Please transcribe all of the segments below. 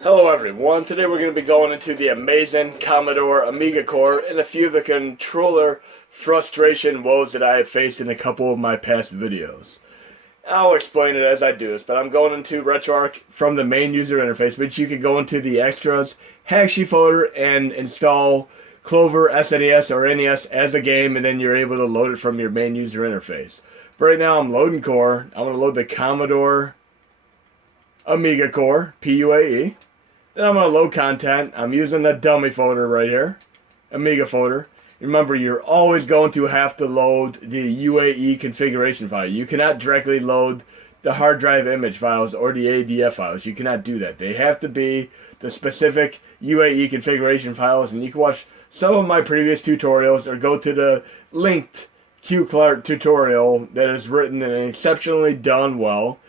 Hello everyone, today we're going to be going into the amazing Commodore Amiga core and a few of the controller frustration woes that I have faced in a couple of my past videos. I'll explain it as I do this, but I'm going into RetroArch from the main user interface, which you can go into the extras, hack sheet folder, and install Clover, SNES, or NES as a game, and then you're able to load it from your main user interface. But right now I'm loading core. I'm going to load the Commodore Amiga core, PUAE. Then I'm going to load content. I'm using the dummy folder right here, Amiga folder. Remember, you're always going to have to load the UAE configuration file. You cannot directly load the hard drive image files or the ADF files. You cannot do that. They have to be the specific UAE configuration files, and you can watch some of my previous tutorials or go to the linked qclart tutorial that is written and exceptionally done well.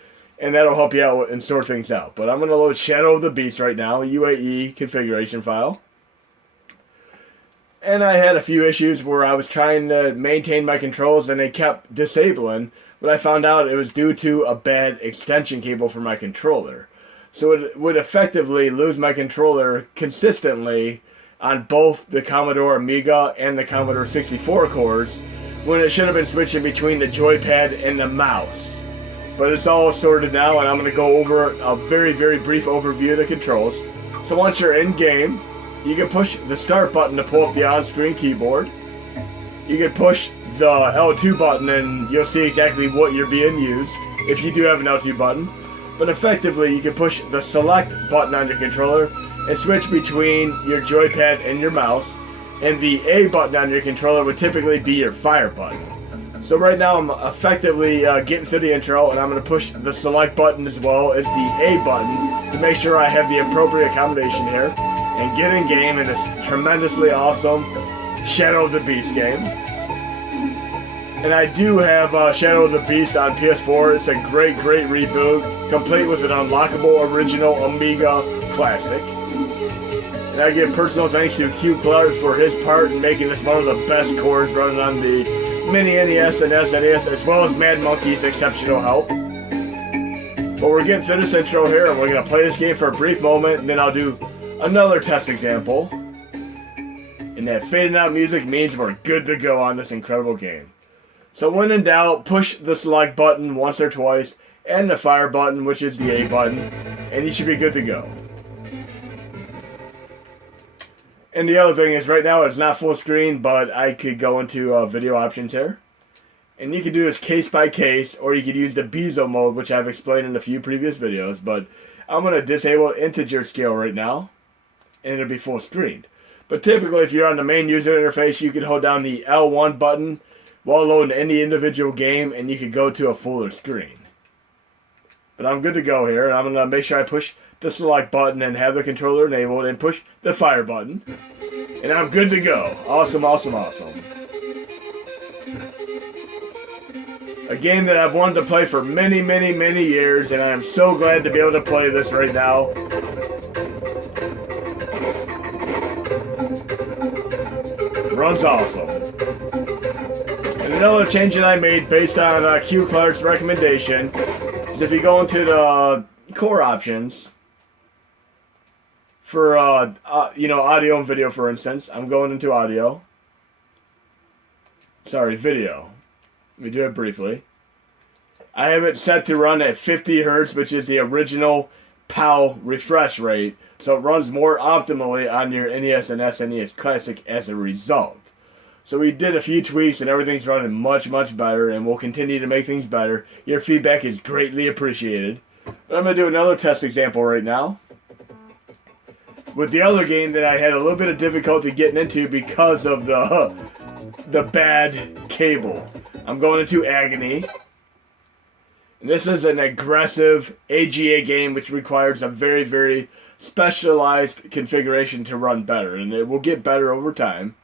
And that'll help you out and sort things out. But I'm going to load Shadow of the Beast right now, UAE configuration file. And I had a few issues where I was trying to maintain my controls and they kept disabling. But I found out it was due to a bad extension cable for my controller. So it would effectively lose my controller consistently on both the Commodore Amiga and the Commodore 64 cores, when it should have been switching between the joypad and the mouse. But it's all sorted now, and I'm going to go over a very, very brief overview of the controls. So once you're in game, you can push the start button to pull up the on-screen keyboard. You can push the L2 button and you'll see exactly what you're being used, if you do have an L2 button. But effectively, you can push the select button on your controller and switch between your joypad and your mouse. And the A button on your controller would typically be your fire button. So right now I'm effectively getting through the intro, and I'm going to push the select button as well as the A button to make sure I have the appropriate combination here and get in game in this tremendously awesome Shadow of the Beast game. And I do have Shadow of the Beast on PS4. It's a great, great reboot, complete with an unlockable original Amiga classic. And I give personal thanks to qclart for his part in making this one of the best cores running on the Mini NES and SNES, as well as Mad Monkey's exceptional help. But we're getting through this intro here, and we're going to play this game for a brief moment, and then I'll do another test example. And that fading out music means we're good to go on this incredible game. So when in doubt, push the select button once or twice, and the fire button, which is the A button, and you should be good to go. And the other thing is, right now it's not full screen, but I could go into video options here. And you can do this case by case, or you could use the Bezo mode, which I've explained in a few previous videos. But I'm going to disable integer scale right now, and it'll be full screen. But typically, if you're on the main user interface, you can hold down the L1 button while loading any individual game, and you can go to a fuller screen. But I'm good to go here, and I'm going to make sure I push the select button and have the controller enabled and push the fire button. And I'm good to go. Awesome, awesome, awesome. A game that I've wanted to play for many, many, many years, and I am so glad to be able to play this right now. Runs awesome. And another change that I made based on qclart's recommendation is if you go into the core options, for audio and video, for instance. I'm going into audio. Sorry, video. Let me do it briefly. I have it set to run at 50 Hz, which is the original PAL refresh rate, so it runs more optimally on your NES and SNES Classic as a result. So we did a few tweaks and everything's running much, much better, and we'll continue to make things better. Your feedback is greatly appreciated. But I'm going to do another test example right now with the other game that I had a little bit of difficulty getting into because of the bad cable. I'm going into Agony. And this is an aggressive AGA game which requires a very, very specialized configuration to run better. And it will get better over time.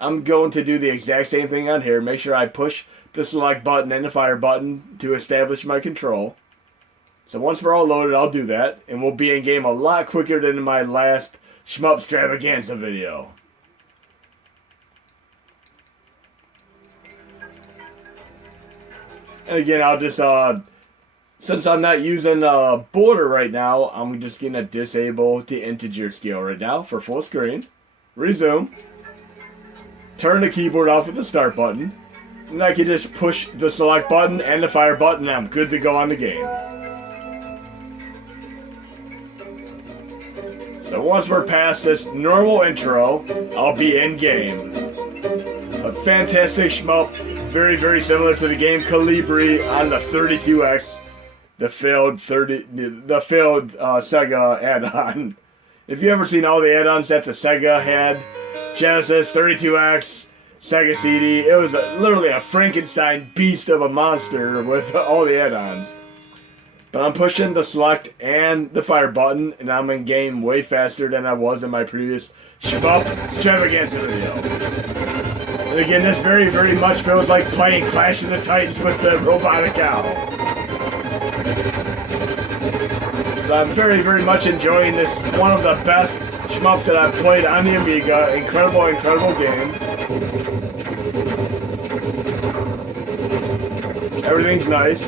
I'm going to do the exact same thing on here. Make sure I push the select button and the fire button to establish my control. So once we're all loaded, I'll do that, and we'll be in game a lot quicker than in my last Shmup Stravaganza video. And again, I'll just Since I'm not using a border right now, I'm just going to disable the integer scale right now for full screen. Resume. Turn the keyboard off with the start button. And I can just push the select button and the fire button and I'm good to go on the game. So once we're past this normal intro, I'll be in game. A fantastic shmup, very, very similar to the game Calibri on the 32X. The failed Sega add-on. If you ever seen all the add-ons that the Sega had, Genesis, 32X, Sega CD, it was literally a Frankenstein beast of a monster with all the add-ons. But I'm pushing the select and the fire button, and I'm in game way faster than I was in my previous shmup extravaganza video. And again, this very, very much feels like playing Clash of the Titans with the robotic owl. I'm very, very much enjoying this. One of the best shmups that I've played on the Amiga. Incredible, incredible game. Everything's nice.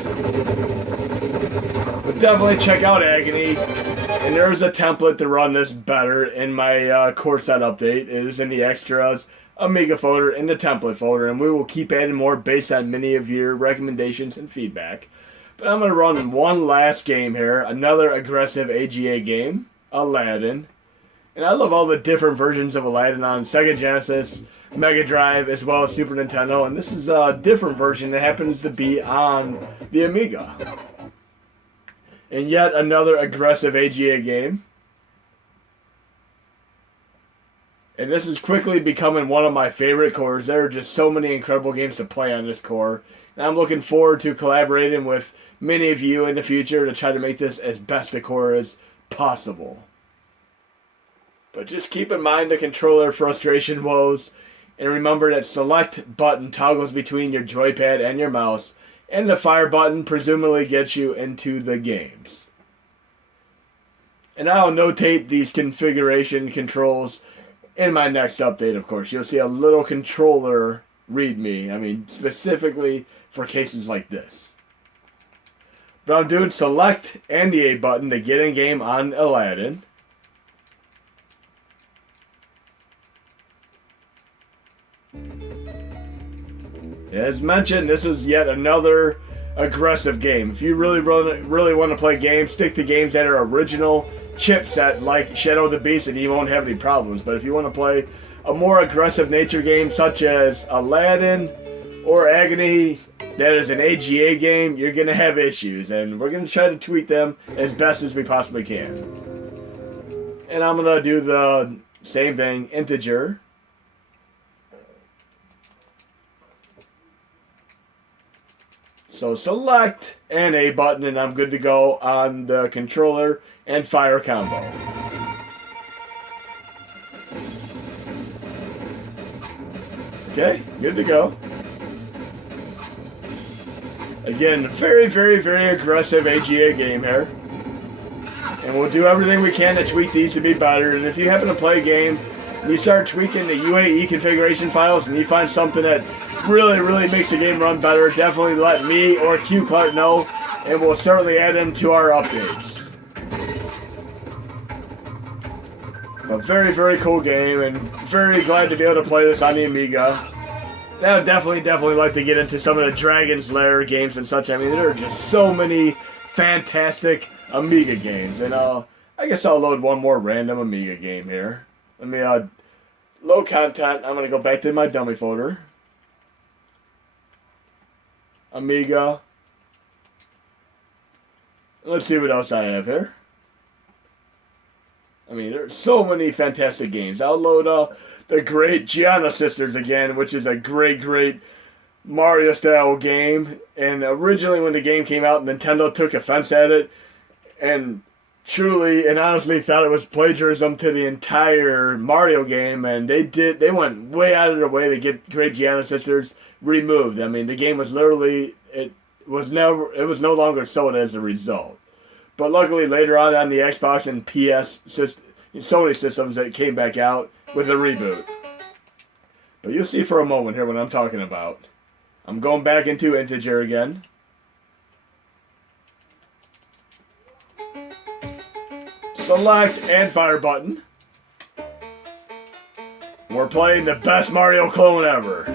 But definitely check out Agony. And there's a template to run this better in my core set update. It is in the extras, Amiga folder, in the template folder. And we will keep adding more based on many of your recommendations and feedback. But I'm going to run one last game here. Another aggressive AGA game. Aladdin. And I love all the different versions of Aladdin on Sega Genesis, Mega Drive, as well as Super Nintendo. And this is a different version that happens to be on the Amiga. And yet another aggressive AGA game. And this is quickly becoming one of my favorite cores. There are just so many incredible games to play on this core. And I'm looking forward to collaborating with many of you in the future to try to make this as best a core as possible. But just keep in mind the controller frustration woes, and remember that select button toggles between your joypad and your mouse, and the fire button presumably gets you into the games. And I'll notate these configuration controls in my next update, of course. You'll see a little controller readme, specifically for cases like this. But I'm doing select and the A button to get in game on Aladdin. As mentioned, this is yet another aggressive game. If you really want to play games, stick to games that are original chipset like Shadow of the Beast and you won't have any problems. But if you want to play a more aggressive nature game such as Aladdin or Agony, that is an AGA game, you're going to have issues. And we're going to try to tweak them as best as we possibly can. And I'm going to do the same thing, integer. So select and A button and I'm good to go on the controller and fire combo. Okay, good to go. Again, very, very, very aggressive AGA game here. And we'll do everything we can to tweak these to be better. And if you happen to play a game, and you start tweaking the UAE configuration files and you find something that really, really makes the game run better, definitely let me or qclart know, and we'll certainly add them to our updates. A very, very cool game, and very glad to be able to play this on the Amiga. And I would definitely like to get into some of the Dragon's Lair games and such. There are just so many fantastic Amiga games. And I guess I'll load one more random Amiga game here. Let me load content. I'm going to go back to my dummy folder. Amiga. Let's see what else I have here. There's so many fantastic games. I'll load the great Gianna Sisters again, which is a great Mario-style game. And originally when the game came out, Nintendo took offense at it. And truly and honestly thought it was plagiarism to the entire Mario game. And they went way out of their way to get great Gianna Sisters removed. The game was literally, it was no longer sold as a result. But luckily later on the Xbox and Sony systems, it came back out with a reboot. But you'll see for a moment here what I'm talking about. I'm going back into integer again. select and fire button. We're playing the best Mario clone ever.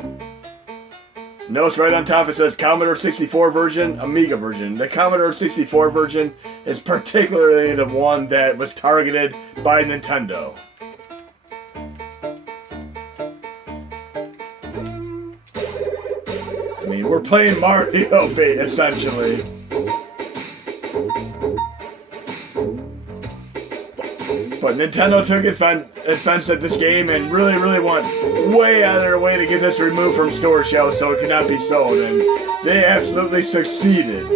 Notice right on top it says Commodore 64 version, Amiga version. The Commodore 64 version is particularly the one that was targeted by Nintendo. I mean, we're playing Mario, essentially. But Nintendo took offense at this game and really went way out of their way to get this removed from store shelves so it could not be sold, and they absolutely succeeded.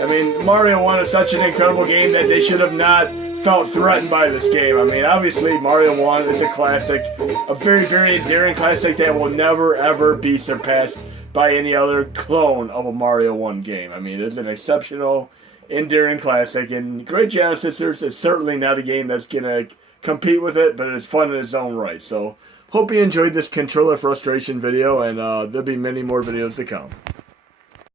I mean, Mario 1 is such an incredible game that they should have not felt threatened by this game. I mean, obviously Mario 1 is a classic, a very endearing classic that will never ever be surpassed by any other clone of a Mario 1 game. I mean, it's an exceptional, endearing classic, and Great Giant Sisters is certainly not a game that's gonna compete with it, but it's fun in its own right. So, hope you enjoyed this controller frustration video, and there'll be many more videos to come.